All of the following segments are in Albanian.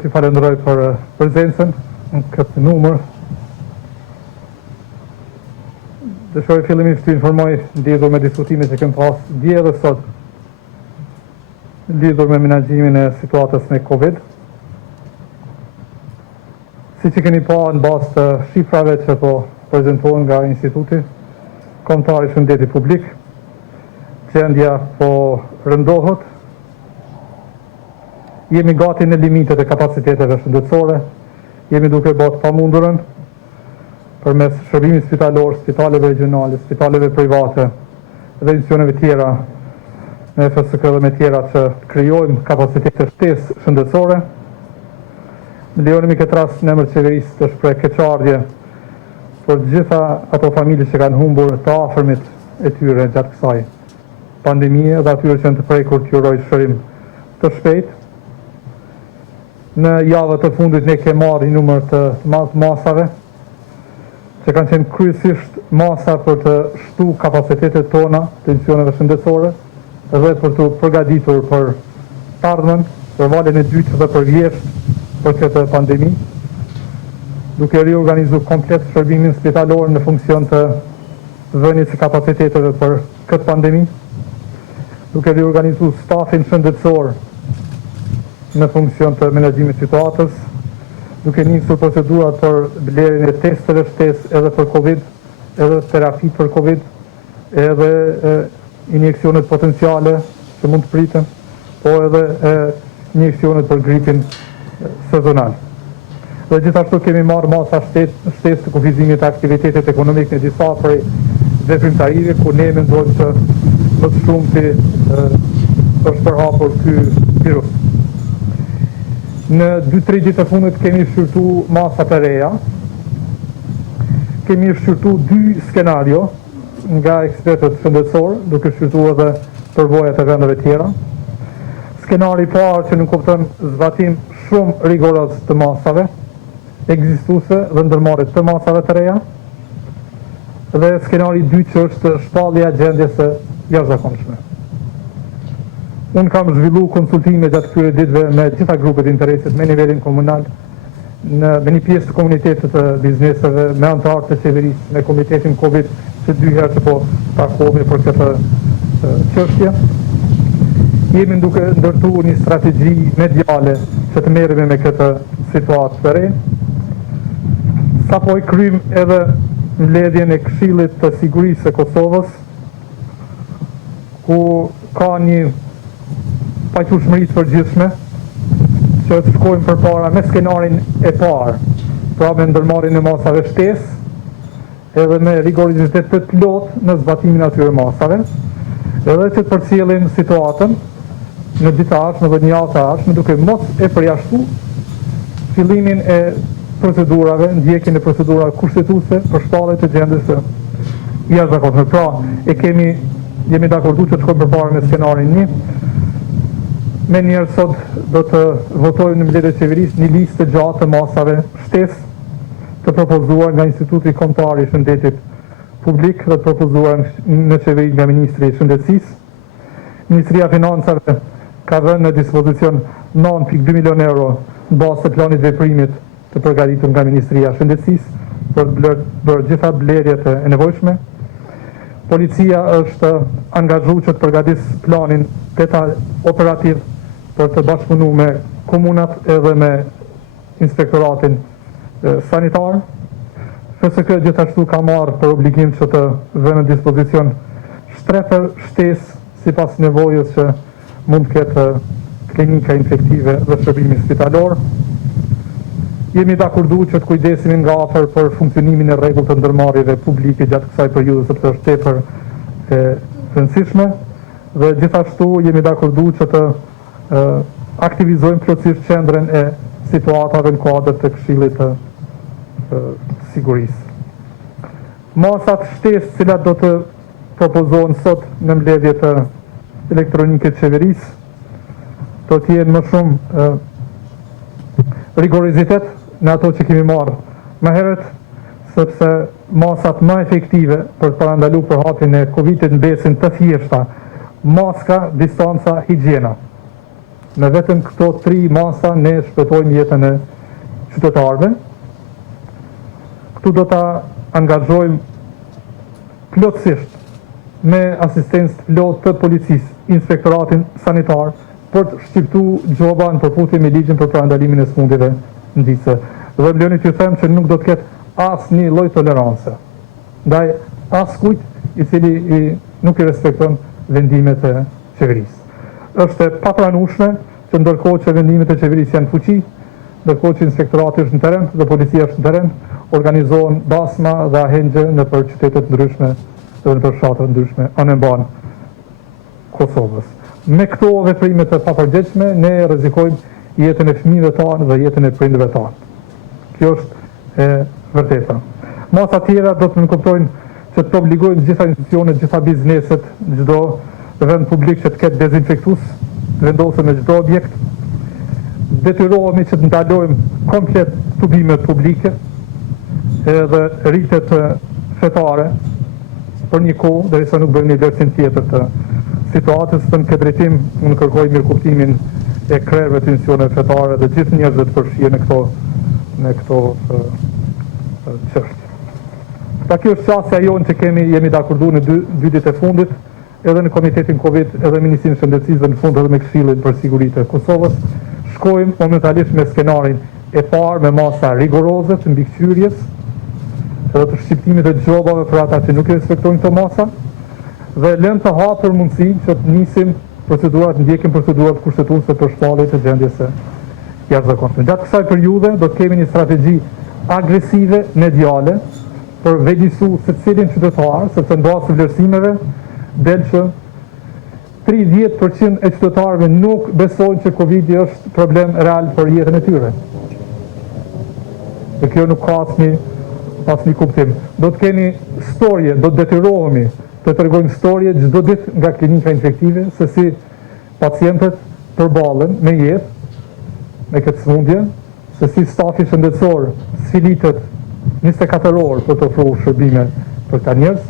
të falenderoj për prezencën në këtë numër. Dëshiroj fillimisht të informoj lidhur me diskutimet që kemi pas dje dhe sot lidhur me menaxhimin e situatës me Covid. Siç e keni pa në bazë të shifrave që po prezantohen nga Instituti Kombëtar i Shëndetit Publik, gjendja po rëndohet. Jemi gati në limitet e kapaciteteve shëndetësore, jemi duke bërë pamundurën përmes shërbimit spitalor, spitaleve regionale, spitaleve private dhe institucioneve tjera me FSK dhe me tjera që krijojmë kapacitete shtesë shëndetësore. Më lejoni këtë rast në emër të qeverisë të shpreh keqardhje për gjitha ato familje që kanë humbur të afërmit e tyre gjatë kësaj pandemie dhe atyre që janë të prekur të uroj shërim të shpejtë. Në javët të fundit ne kemi marrë një numër të madh masave që kanë qenë kryesisht masa për të shtu kapacitetet tona të institucioneve shëndetësore dhe për të përgatitur për të ardhmen, për valjen e dytë dhe për vjesht për këtë pandemi, duke riorganizuar komplet shërbimin spitalor në funksion të dhënies së kapaciteteve për këtë pandemi, duke riorganizuar stafin shëndetësor në funksion të menaxhimit situatës, duke nisur procedurat për blerjen e testeve shtesë edhe për Covid, edhe terapi për Covid, edhe injeksionet potenciale që mund të priten, po edhe injeksionet për gripin sezonal. Dhe gjithashtu kemi marrë masa shtesë të kufizimit të aktivitetet ekonomik në disa prej veprimtarive, ku ne mendojmë se më të shumti është përhapur ky virus. Në 2-3 ditë të fundit kemi shqyrtu masa të reja. Kemi shqyrtu 2 skenario nga ekspertët shëndetësor, duke shqyrtu edhe përvojat e vendeve tjera. Skenari parë që nuk kupton zbatim shumë rigoroz të masave ekzistuese dhe ndërmarrje të masave të reja. Dhe skenari 2 që është shpallja e gjendjes së jashtëzakonshme. Unë kam zhvillu konsultime gjatë këtyre ditëve me gjitha grupet interesit me nivelin komunal, me një pjesë të komunitetit të bizneseve, me antarë të qeverisë, me komitetin Covid, që 2 herë që po takohemi për këtë çështje. Jemi duke ndërtu një strategji mediale që të merremi me këtë situatë të re. Sapo i kryjm edhe mbledhjen e Këshillit të Sigurisë së Kosovës, ku ka një paqësueshmëri të përgjithshme që të shkojmë përpara me skenarin e parë, pra me ndërmarrjen e masave shtesë edhe me rigorozitet të plotë në zbatimin e atyre masave, edhe që të përcjellim situatën në ditë ardhshme dhe një javë të ardhshme duke mos e përjashtu fillimin e procedurave, ndjekjen e procedurave kushtetuese për shpallje të gjendjes së jashtëzakonshme. Pra, jemi dakordu që të shkojmë përpara me skenarin 1. Me njerë sot do të votojmë në mbledhje qeverisë një listë të gjatë të masave shtesë të propozuar nga Instituti Kombëtar i Shëndetit Publik dhe të propozuar në qeveri nga Ministri i Shëndetësisë. Ministria e Financave ka dhënë në dispozicion 9.2 milion euro në bazë të planit veprimit të përgatitur nga Ministria e Shëndetësisë për të bërë gjitha blerjet e nevojshme. Policia është angazhuar që të përgatisë planin operativ për të bashkëpunuar me komunat edhe me inspektoratin sanitar. FSK gjithashtu ka marrë për obligim që të vënë në dispozicion shtretër shtesë sipas nevojës që mund të ketë klinika infektive dhe shërbimi spitalor. Jemi dakordu që të kujdesemi nga afër për funksionimin e rregullt të ndërmarrjeve publike gjatë kësaj periudhe, sepse është tepër e rëndësishme, dhe gjithashtu jemi dakordu që të aktivizojmë plotësisht qendrën e situatave në kuadër të Këshillit të Sigurisë. Masat shtesë cilat do të propozohen sot në mbledhjet elektronike të qeverisë do të jenë më shumë rigorizitet në ato që kemi marrë më herët, sepse masat më efektive për të parandaluar përhapjen e Covidit mbesin të thjeshta: maska, distanca, higjiena. Me vetëm këto 3 masa ne shpëtojmë jetën e qytetarëve. Këtu do ta angazhojmë plotësisht me asistencë të plotë të policisë, inspektoratin sanitar, për të shqiptuar gjoba në përputhje me ligjin për parandalimin e sëmundjeve nxitëse. Dhe vleni t'ju them që nuk do të ketë asnjë lloj tolerance ndaj askujt i cili nuk i respekton vendimet e qeverisë. Është e papranueshme që ndërkohë që vendimet e qeverisë janë fuqi, ndërkohë që inspektorati është në terren dhe policia është në terren, organizohen basma dhe ahengje nëpër qytete të ndryshme dhe nëpër fshatra të ndryshme anë mban Kosovës. Me këto veprime të papërgjegjshme ne rrezikojmë jetën e fëmijëve tanë dhe jetën e prindërve tanë. Kjo është e vërteta. Masa tjera do të nënkuptojnë që të obligojmë gjitha institucionet, gjitha bizneset, çdo vend publik që të ketë dezinfektues, të vendosur në çdo objekt. Detyrohemi që të ndalojmë komplet tubimet publike edhe rritet fetare për një kohë, derisa nuk bëjmë një vlerësim tjetër të situatës. Në këtë drejtim unë kërkoj mirëkuptimin e krerëve të institucioneve fetare dhe gjithë njerëzve të përfshirë në këto çështje. Kjo është çësia jonë që jemi dakorduar në dy ditë e fundit, edhe në Komitetin Covid, edhe Ministrinë e Shëndetësisë dhe në fund edhe me Këshillin për Siguritë e Kosovës. Shkojmë momentalisht me skenarin e parë me masa rigoroze të mbikëqyrjes edhe të shqiptimit të gjobave për ata që nuk i respektojnë këto masa, dhe lëmë të hapur mundësinë që të nisim ndjekim procedurat kushtetuese për shpallje të gjendjes së jashtëzakonshme. Gjatë kësaj periudhe do të kemi një strategji agresive mediale për vedisu secilin qytetar, sepse në bazë të vlerësimeve del që 30% e qytetarëve nuk besojnë që Covidi është problem real për jetën e tyre. Dhe kjo nuk ka asnjë kuptim. Do të kemi storje, do të detyrohemi të tregojmë storje çdo ditë nga klinika infektive se si pacientët përballen me jetë me këtë sëmundje, se si stafi shëndetësor sfilitet 24 orë për të ofruar shërbime për këta njerëz.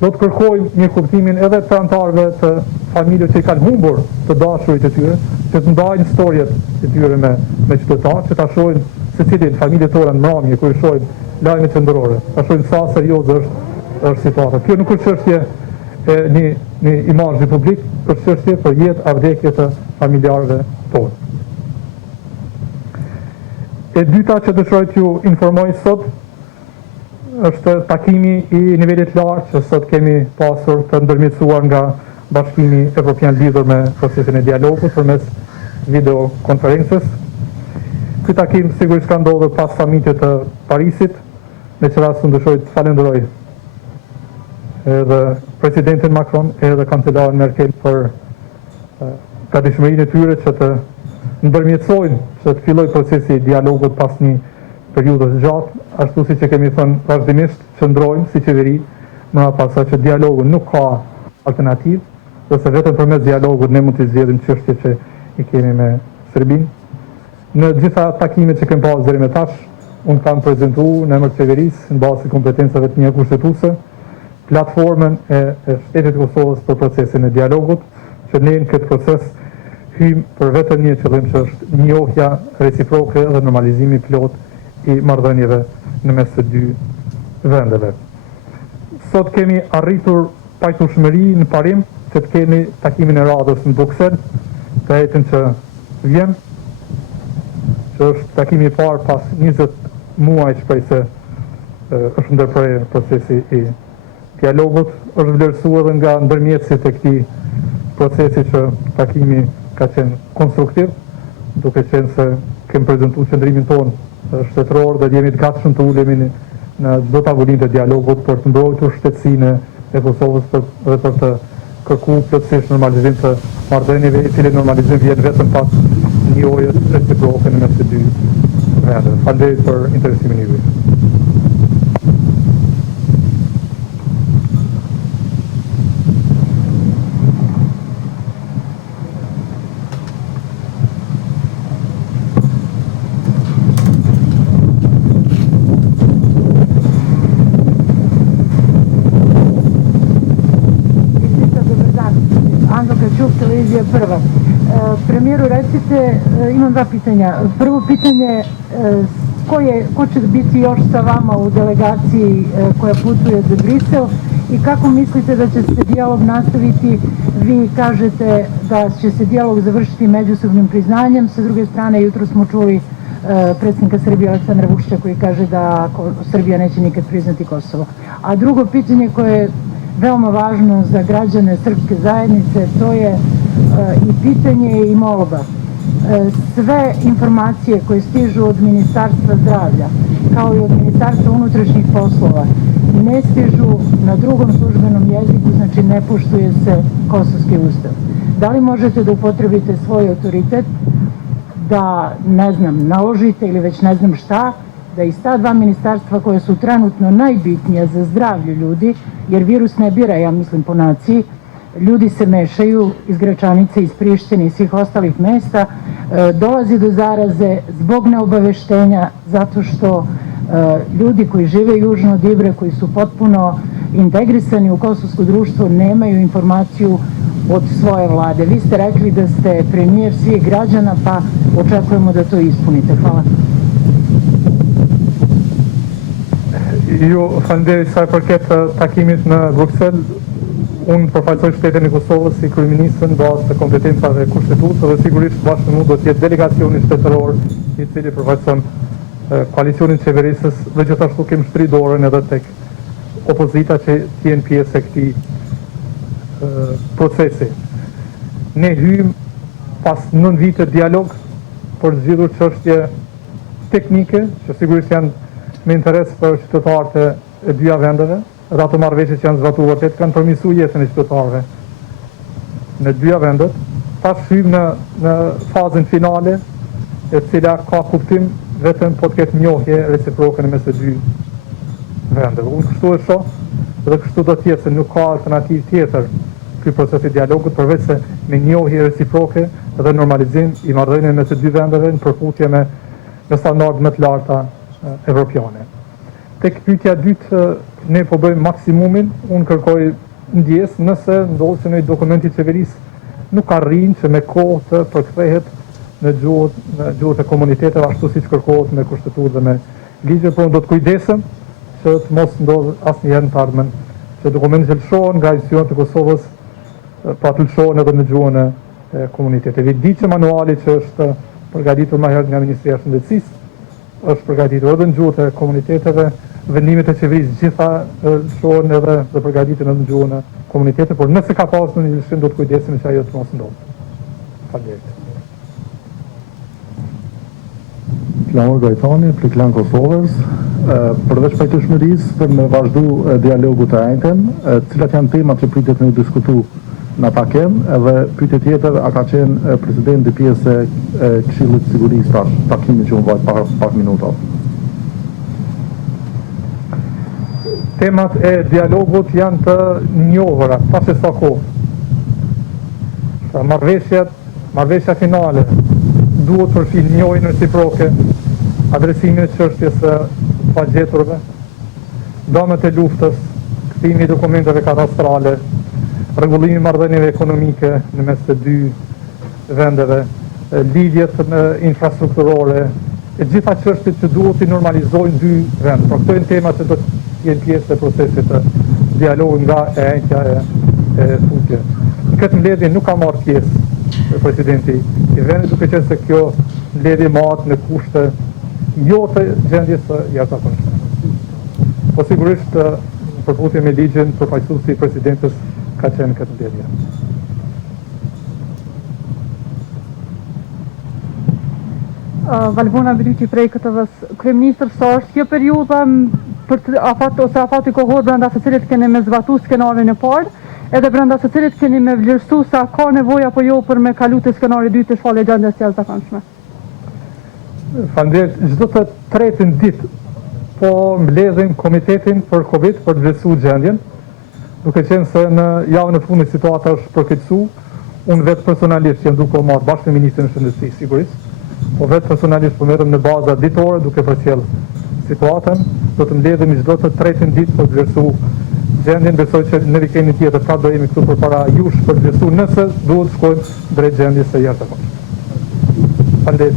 Do të kërkojmë një kuptimin edhe të anëtarëve të familjes që i kanë humbur të dashurit e tyre, që të ndajnë storjet e tyre me qytetarë, që ta shohin secilin familjet tona në mramje kur i shohin lajmet qendrore, ta shohin sa serioze është situata. Kjo nuk është çështje e një imazhi publik, është çështje për jetë a vdekje të familjarëve tonë. E dyta që dëshiroj t'ju informoj sot është takimi i nivelit lartë që sot kemi pasur të ndërmjetësuar nga Bashkimi Evropian lidhur me procesin e dialogut përmes videokonferencës. Ky takim sigurisht ka ndodhur pas summitit të Parisit, me që rast unë dëshiroj të falenderoj edhe presidentin Macron edhe kancelaren Merkel për gatishmërinë e tyre që të ndërmjetësojnë që të filloj procesi i dialogut pas një periudhë të gjatë, ashtu siç e kemi thënë vazhdimisht, qëndrojmë si qeveri më pas që dialogu nuk ka alternativë, dhe se vetëm përmes dialogut ne mund të zgjedhim çështjet që i kemi me Serbinë. Në gjitha takimet që kemi pasur deri më tash, unë kam prezantuar në emër të qeverisë në bazë të kompetencave të mia kushtetuese platformën e Shtetit të Kosovës për procesin e dialogut, që ne në këtë proces hymë për vetëm një qëllim që është njohja reciproke dhe normalizimi plot i marrëdhënieve në mes të dy vendeve. Sot kemi arritur pajtueshmëri në parim që të kemi takimin e radhës në Bruksel të hetën që vjen, që është takimi i parë pas 20 muaj shprej se është ndërprerë procesi i dialogut. Është vlerësuar edhe nga ndërmjetësit e këtij procesi që takimi ka qenë konstruktiv, duke qenë se kemi prezantuar qëndrimin tonë shtetëror dhe jemi të gatshëm të ulemi në çdo tavolinë të dialogut për të mbrojtur shtetësinë e Kosovës dhe për të kërkuar plotësisht normalizim të marrëdhënieve, i cili normalizim vjen vetëm pas njojës reciproke në mes të dy vendeve. Faleminderit për interesimin e juaj. Prema premijeru, recite, imam dva pitanja. Prvo pitanje, ko će biti još sa vama u delegaciji koja putuje za Brisel i kako mislite da će se dijalog nastaviti? Vi kažete da će se dijalog završiti međusobnim priznanjem, sa druge strane jutro smo čuli predsjednika Srbije Aleksandra Vučića koji kaže da Srbija neće nikad priznati Kosovo. A drugo pitanje koje je veoma važno za građane srpske zajednice, to je i pitanje i molba. Sve informacije koje stižu od Ministarstva zdravlja, kao i od Ministarstva unutrašnjih poslova, ne stižu na drugom službenom jeziku, znači ne poštuje se Kosovski ustav. Da li možete da upotrebite svoj autoritet da, ne znam, naložite ili već ne znam šta, da iz ta dva ministarstva koje su trenutno najbitnija za zdravlje ljudi, jer virus ne bira, ja mislim, po naciji, ljudi se mešaju iz Gračanice, iz Prištine i svih ostalih mesta, dolazi do zaraze zbog neobaveštenja, zato što ljudi koji žive južno od Ibra, koji su potpuno integrisani u kosovsko društvo, nemaju informaciju od svoje vlade. Vi ste rekli da ste premijer svih građana, pa očekujemo da to ispunite. Hvala. Ju falenderoj sa i përket takimit në Bruxelles. Unë përfaqësoj shtetin e Kosovës si kryeministër në bazë të kompetencave kushtetuese dhe sigurisht bashkë me mua do të jetë delegacioni shtetëror i cili përfaqëson koalicionin qeverisës dhe gjithashtu kemi shtri dorën edhe tek opozita që të jenë pjesë e këtij procesi. Ne hymë pas 9 vite dialog për zgjidhur çështje teknike që sigurisht janë me interes për qytetarët e dyja vendeve, dhe ato marrëveshje që janë zbatuar vërtet kanë përmirësuar jetën e qytetarëve në dyja vendet. Tash hymë në fazën finale, e cila ka kuptim vetëm po të ketë njohje reciproke në mes të dy vendeve. Unë kështu e shoh dhe kështu do të jetë, se nuk ka alternativë tjetër ky proces i dialogut përveç se me njohje reciproke dhe normalizim i marrëdhënieve mes të dy vendeve në përputhje me standardet më të larta evropiane. Tek pyetja e dytë, ne po bëjmë maksimumin, unë kërkoj ndjes nëse ndodhë që në dokumenti qeverisë nuk arrin që me kohë të përkthehet në gjuhët e komuniteteve ashtu siç kërkohet me kushtetues dhe me ligje, por do të kujdesem që të mos ndodhë asnjëherë në të ardhmen që dokumentet që lëshohen nga institucionet e Kosovës pra të lëshohen edhe në gjuhën e komuniteteve. Di që manuali që është përgatitur më herët nga Ministria e Shëndetësisë është përgatitur edhe në gjuhët e komuniteteve, vendimet e qeverisë gjitha lëshohen edhe dhe përgatiten edhe në gjuhën e komuniteteve, por nëse ka pasur një lëshim do të kujdesim që ajo të mos ndodhë. Faleminderit. Flamur Gajtani, Pliklan Kosovës, përveç pajtueshmërisë për me vazhdu dialogu të enjten, cilat janë temat që pritet me u diskutu në takim, edhe pyetje tjetër, a ka qenë presidenti pjesë e Këshillit të Sigurisë tash, takimi që u bë pak minuta. Temat e dialogut janë të njohura, pas e sa kohë. Marrëveshja finale duhet përfshin njohjen reciproke, adresimin e çështjes së pagjeturve, dëmet e luftës, kthimi i dokumenteve kadastrale, rregullimi i marrëdhënieve ekonomike në mes të dy vendeve, lidhjet infrastrukturore, e gjitha çështjet që duhet i normalizojnë dy vende. Por këto janë tema që do të jenë pjesë e procesit të dialogut nga e enjtja e futje. Në këtë mbledhje nuk ka marrë pjesë presidenti i vendit, duke qenë se kjo mbledhje mahet në kushte jo të gjendjes së jashtëzakonshme. Po sigurisht në përputhje me ligjin, përfaqësuesi i presidentës ka qenë këtë mbledhje. Valbona Bryti prej KTV-s. Kryeministër, sa është kjo periudha ose afati kohor brenda së cilit keni me zbatu skenarin e parë, edhe brenda së cilit keni me vlerësu sa ka nevojë apo jo për me kalu të skenari 2 të shfalje gjendjes jashtëzakonshme? Faleminderit, çdo të tretën ditë po mbledhim komitetin për Covid për të vlerësuar gjendjen, duke qenë se në javën e fundit situata është përkeqësuar. Unë vetë personalisht jam duke u marrë bashkë me ministrin e Shëndetësisë sigurisht, po vetë personalisht po merrem në baza ditore duke përcjell situatën. Do të mbledhim çdo të tretën ditë për të vlerësuar gjendjen. Besoj që në vikenin tjetër pra do jemi këtu përpara jush për të vlerësuar nëse duhet shkojmë drejt gjendjes së jashtëzakonshme. Faleminderit.